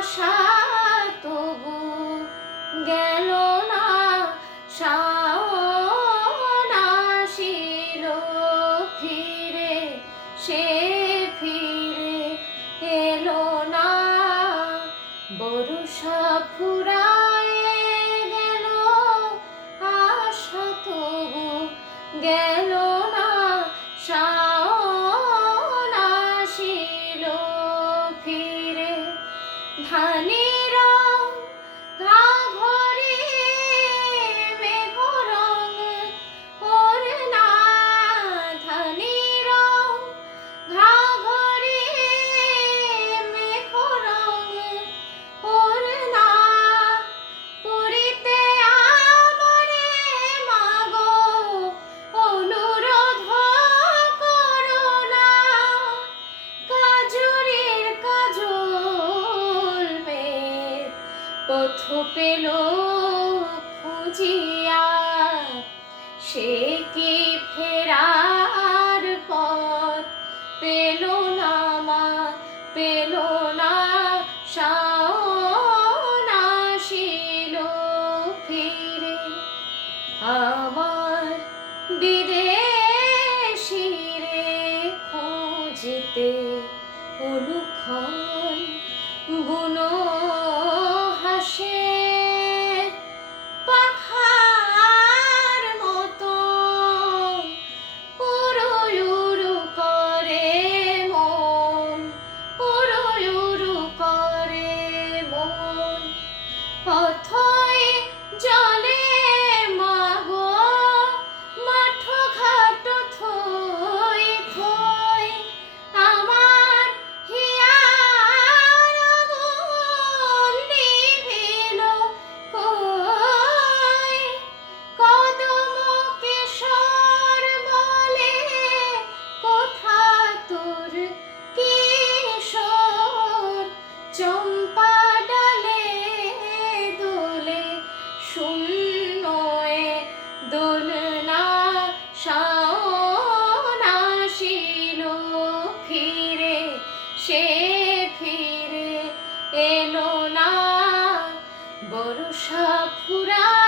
আশা তবু গেল না, শাওন আসিল ফিরে, সে ফিরে এলো না। বর্ষা ফুরায়ে গেল, আশা তবু গেল না, শাওন আসিল ফিরে। ধানের ঘা ভরে মেঘ রং ওর না, ধানের ঘা ভরে মেঘ রং ওর না। পুরিতে আমরে মাগো অনুরোধ করো না, কাজরের কাজল মেঘ পথ পেল খুঁজিয়া, সে কি ফেরার পথ পেল না মা, পেল না, শাওন আসিল ফিরে। আমার বিদেশিরে খুঁজিতে অনুক্ষণ বুনো হাসে, পাখার মতো উড়ু উড়ু করে মন, উড়ু উড়ু করে মন। অথই জলে মাগো মাঠ ঘাট থই থই, আমার হিয়ার আগুন নিভিল কই। কদম কিশোর বলে কোথা তোর কিশোর, চম্পা ডালে দোলে শূন্য দোলনা, শাওন আসিল ফিরে, সে ফিরে এলো না। বর্ষা ফুরায়